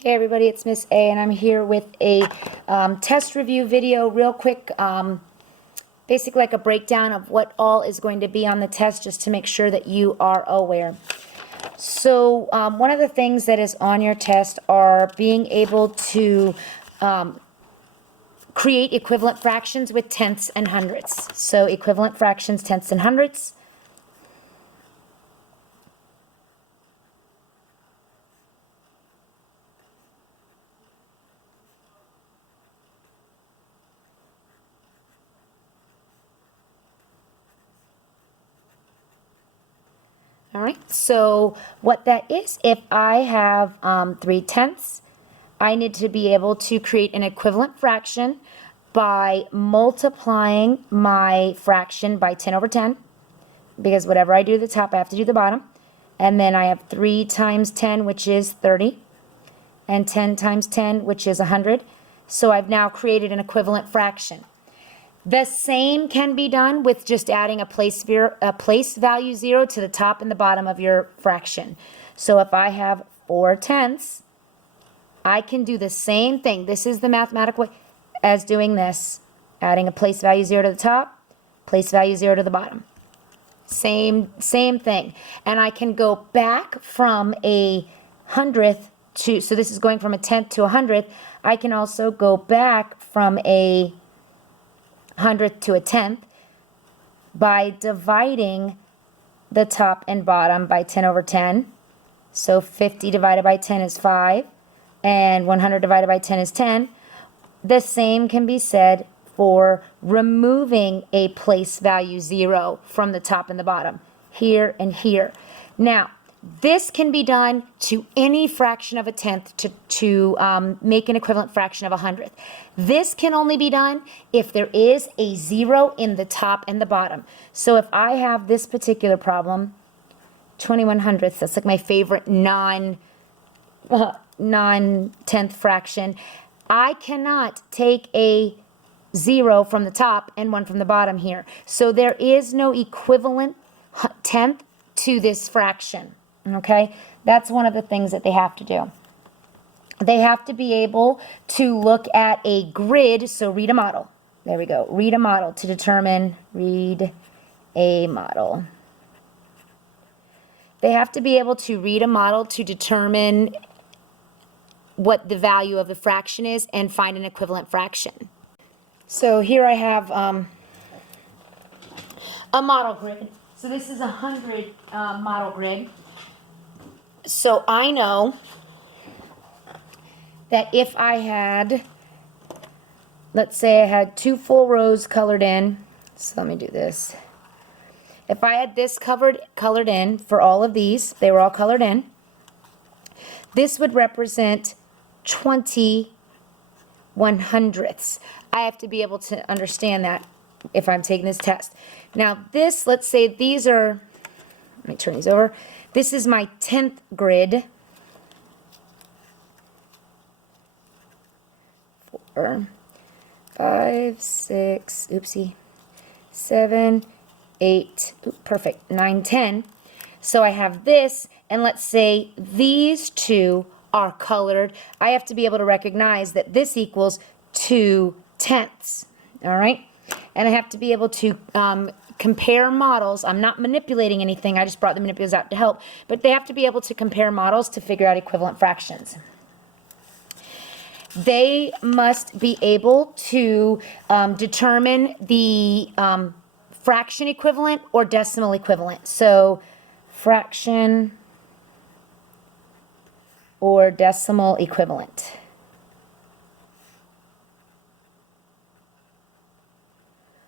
Hey everybody, it's Miss A, and I'm here with a test review video, real quick, basically like a breakdown of what all is going to be on the test, just to make sure that you are aware. So one of the things that is on your test are being able to create equivalent fractions with tenths and hundredths. So equivalent fractions, tenths and hundredths. All right, so what that is, if I have 3/10, I need to be able to create an equivalent fraction by multiplying my fraction by 10 over 10, because whatever I do at the top, I have to do the bottom. And then I have 3 times 10, which is 30, and 10 times 10, which is 100. So I've now created an equivalent fraction. The same can be done with just adding a place value 0 to the top and the bottom of your fraction. So if I have 4/10, I can do the same thing. This is the mathematical way as doing this. Adding a place value 0 to the top, place value 0 to the bottom. Same thing. And I can go back from a hundredth to, so this is going from a tenth to a hundredth. I can also go back from a hundredth to a tenth by dividing the top and bottom by 10 over 10. So 50 divided by 10 is 5, and 100 divided by 10 is 10. The same can be said for removing a place value 0 from the top and the bottom, here and here. Now, this can be done to any fraction of a tenth to make an equivalent fraction of a hundredth. This can only be done if there is a 0 in the top and the bottom. So if I have this particular problem, 21 hundredths, that's like my favorite non-tenth fraction, I cannot take a 0 from the top and 1 from the bottom here. So there is no equivalent tenth to this fraction. Okay, that's one of the things that they have to do. They have to be able to look at a grid, so read a model. There we go, read a model to determine, read a model. They have to be able to read a model to determine what the value of the fraction is and find an equivalent fraction. So here I have a model grid. So this is a 100 model grid. So I know that if I had, let's say I had 2 full rows colored in, so let me do this. If I had this colored in for all of these, they were all colored in, this would represent 21 hundredths. I have to be able to understand that if I'm taking this test. Now this, let's say these are, let me turn these over. This is my 10th grid. 4, 5, 6, oopsie, 7, 8, perfect, 9, 10. So I have this, and let's say these two are colored. I have to be able to recognize that this equals 2/10. All right? And I have to be able to compare models. I'm not manipulating anything. I just brought the manipulators out to help. But they have to be able to compare models to figure out equivalent fractions. They must be able to determine the fraction equivalent or decimal equivalent. So fraction or decimal equivalent.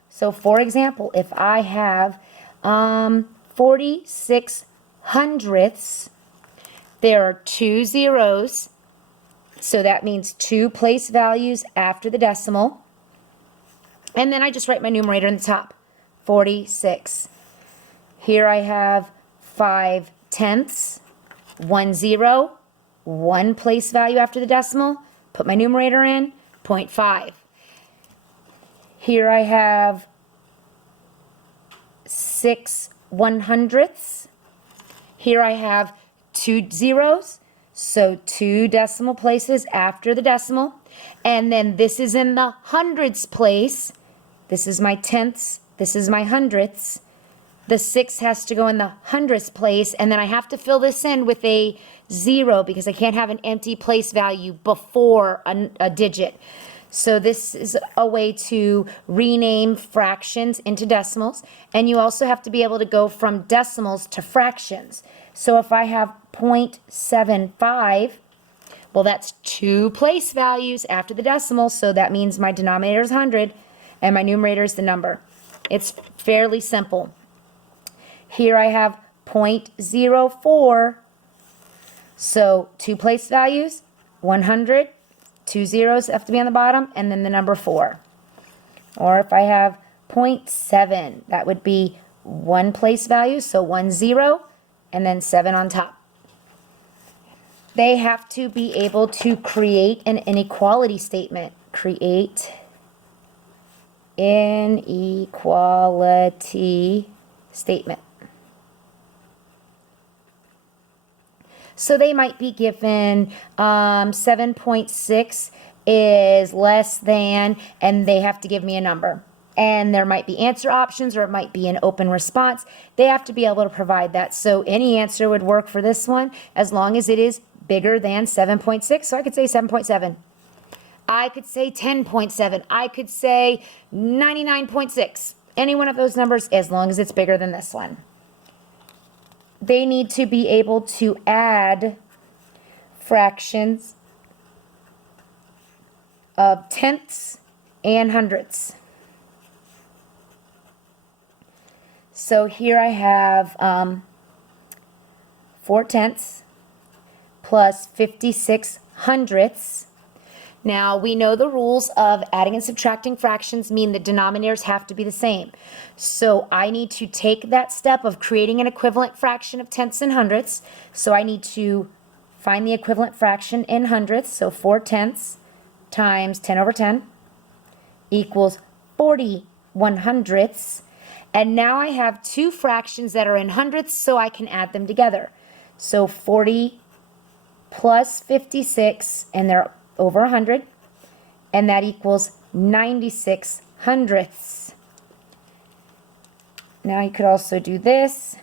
So for example, if I have 46 hundredths, there are 2 zeros, so that means 2 place values after the decimal. And then I just write my numerator in the top, 46. Here I have 5/10, 1 0, 1 place value after the decimal, put my numerator in, 0.5. Here I have 6/100ths. Here I have 2 zeros, So 2 decimal places after the decimal. And then this is in the hundredths place. This is my tenths. This is my hundredths. The 6 has to go in the hundredths place, and then I have to fill this in with a 0 because I can't have an empty place value before a digit. So this is a way to rename fractions into decimals, and you also have to be able to go from decimals to fractions. So if I have 0.75, well, that's 2 place values after the decimal, so that means my denominator is 100 and my numerator is the number. It's fairly simple. Here I have 0.04, so 2 place values, 100, 2 zeros have to be on the bottom, and then the number 4. Or if I have 0.7, that would be 1 place value, so 1 0, and then 7 on top. They have to be able to create an inequality statement. Create inequality statement. So they might be given 7.6 is less than, and they have to give me a number. And there might be answer options, or it might be an open response. They have to be able to provide that. So any answer would work for this one as long as it is bigger than 7.6. So I could say 7.7. I could say 10.7. I could say 99.6. Any one of those numbers as long as it's bigger than this one. They need to be able to add fractions of tenths and hundredths. So here I have 4 tenths plus 56 hundredths. Now, we know the rules of adding and subtracting fractions mean the denominators have to be the same. So I need to take that step of creating an equivalent fraction of tenths and hundredths. So I need to find the equivalent fraction in hundredths. So 4 tenths times 10 over 10 equals 41 hundredths. And now I have 2 fractions that are in hundredths, so I can add them together. So 40 plus 56, and they're over 100, and that equals 96 hundredths. Now you could also do this.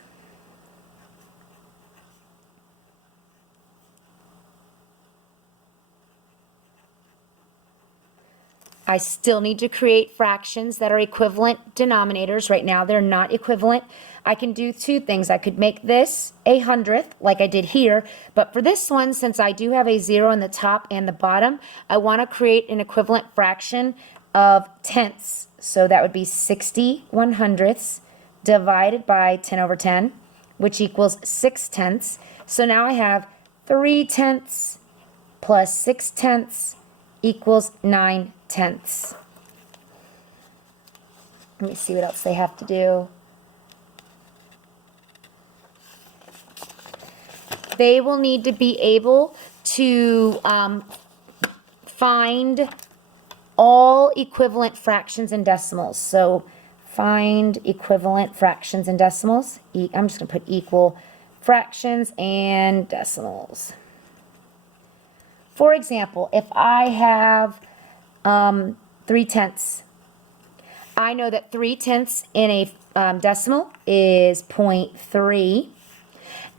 I still need to create fractions that are equivalent denominators. Right now they're not equivalent. I can do 2 things. I could make this a hundredth like I did here, but for this one, since I do have a 0 in the top and the bottom, I want to create an equivalent fraction of tenths. So that would be 61 hundredths divided by 10 over 10, which equals 6 tenths. So now I have 3 tenths plus 6 tenths equals 9 tenths. Let me see what else they have to do. They will need to be able to find all equivalent fractions and decimals. So find equivalent fractions and decimals. I'm just going to put equal fractions and decimals. For example, if I have 3 tenths, I know that 3 tenths in a decimal is 0.3.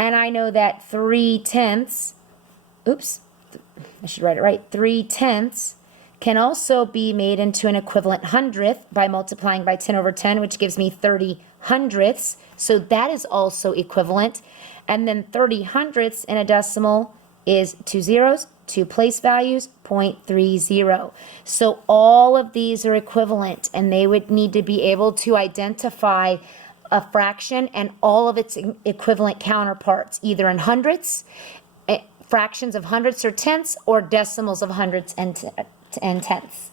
And I know that 3 tenths, oops, I should write it right, 3 tenths can also be made into an equivalent hundredth by multiplying by 10 over 10, which gives me 30 hundredths. So that is also equivalent. And then 30 hundredths in a decimal is 2 zeros, 2 place values, 0.30. So all of these are equivalent, and they would need to be able to identify a fraction and all of its equivalent counterparts, either in hundredths, fractions of hundredths or tenths, or decimals of hundredths and tenths.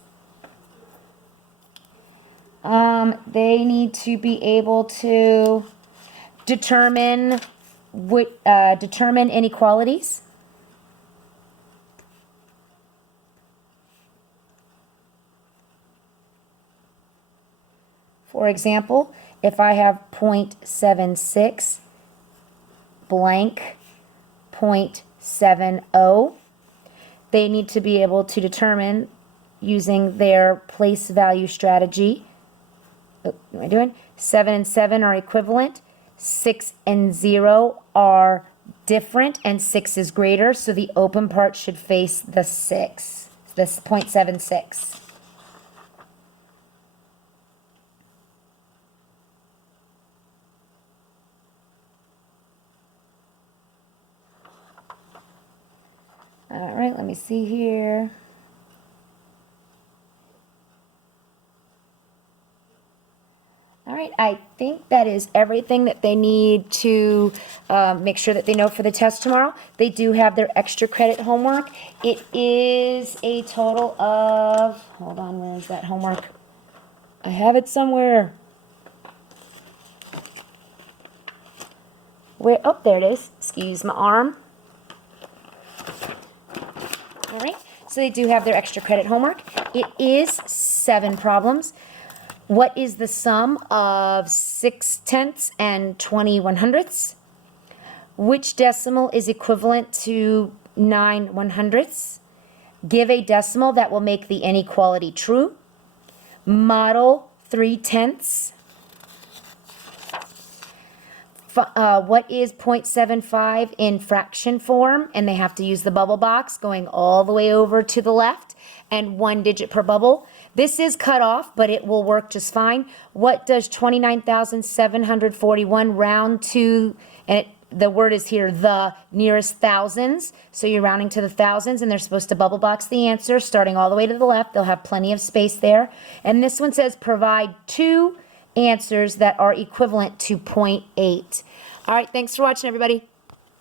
They need to be able to determine inequalities. For example, if I have 0.76 blank 0.76 7.0. They need to be able to determine using their place value strategy. What am I doing? 7 and 7 are equivalent. 6 and 0 are different, and 6 is greater, so the open part should face the 6, this 0.76. All right, let me see here. All right, I think that is everything that they need to make sure that they know for the test tomorrow. They do have their extra credit homework. It is a total of, hold on, where is that homework? I have it somewhere. Where, oh, there it is. Excuse my arm. All right, so they do have their extra credit homework. It is 7 problems. What is the sum of 6/10 and 20/100ths? Which decimal is equivalent to 9/100ths? Give a decimal that will make the inequality true. Model 3/10. What is 0.75 in fraction form? And they have to use the bubble box going all the way over to the left and 1 digit per bubble. This is cut off, but it will work just fine. What does 29,741 round to? And the word is here, the nearest thousands. So you're rounding to the thousands, and they're supposed to bubble box the answer starting all the way to the left. They'll have plenty of space there. And this one says provide 2 answers that are equivalent to 0.8. All right, thanks for watching, everybody.